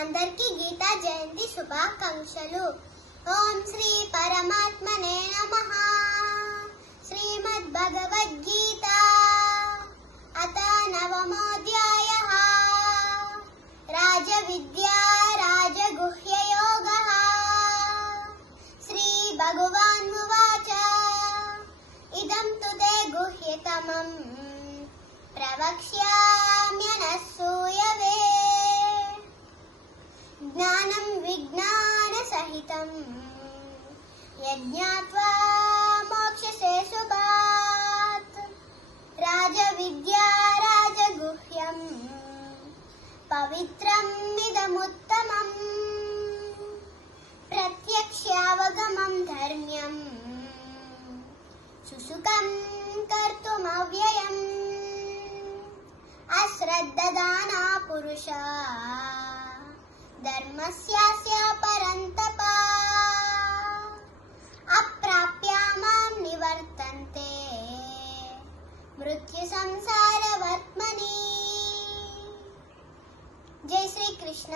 అందరికీ గీతా జయంతి శుభాకాంక్షలు. ఓం శ్రీ పరమాత్మనే నమః. శ్రీమద్ భగవద్గీత అత నవమోऽధ్యాయః. రాజవిద్యా రాజగుహ్యయోగః. శ్రీ భగవానువాచ ఇదం తు తే గుహ్యతమం ప్రవక్ష్యామ్యనసూయవే. జ్ఞానం విజ్ఞాన సహితం యజ్ఞాత్వా మోక్షసే శుభాత్. రాజవిద్యా రాజగుహ్యం పవిత్రం ఇదముత్తమం. ప్రత్యక్షావగమం ధర్మ్యం సుసుఖం కర్తుమవ్యయం. అశ్రద్ధదానా పురుషా ధర్మస్యాస్య పరంతప. అప్రాప్య మాం నివర్తంతే మృత్యు సంసారవర్త్మని. జై శ్రీ కృష్ణ.